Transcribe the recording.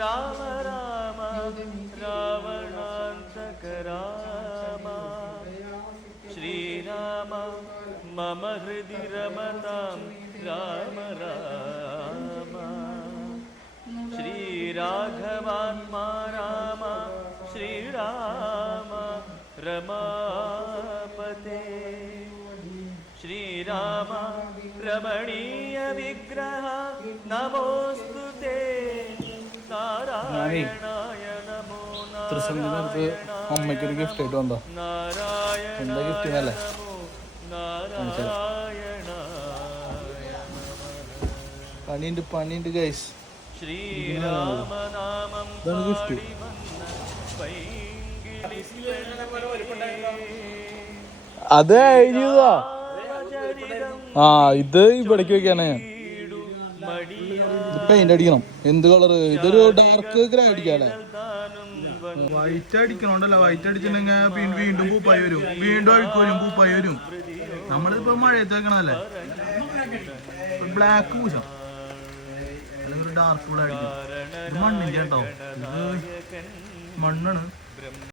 രാമ രാമ രാവണാന്തക രാമ ശ്രീരാമ മമ ഹൃദി രമതാം രാമ രാമ ശ്രീരാഘവാത്മാ രാമ ശ്രീരാമ രമാപതേ ശ്രീരാമ രമണീയ വിഗ്രഹ നമോസ്തുതേ നാരായണായ നമോ നാരായണായ അമ്മയ്ക്കൊരു ഗിഫ്റ്റ് ആയിട്ട് വന്നോ? എന്താ ഗിഫ്റ്റ് അല്ലേ? പണിയുണ്ട് ഗൈസ്. ശ്രീരാമനാമം ഗിഫ്റ്റ്. അത് എഴുതിയതാ. ആ ഇത് ഇവിടേക്ക് വെക്കാണ് ഞാൻ. ഇത് പെയിന്റ് അടിക്കണം. എന്ത് കളറ്? ഇതൊരു ഡാർക്ക് ഗ്രേ അടിക്കാല്ലേ? വൈറ്റ് അടിക്കണോണ്ടല്ല. വൈറ്റ് അടിച്ചിട്ടുണ്ടെങ്കിൽ വീണ്ടും പൂപ്പായി വരും, വീണ്ടും അഴുക്ക് വരും, പൂപ്പായി വരും. നമ്മളിപ്പോ മഴയത്ത് വെക്കണല്ലേ. ബ്ലാക്ക് പൂശം അല്ലെങ്കിൽ ഒരു ഡാർക്ക് ബ്ലാക്ക് അടിക്കും. ഇത് മണ്ണിന്റെ കേട്ടോ, ഇത് മണ്ണാണ്.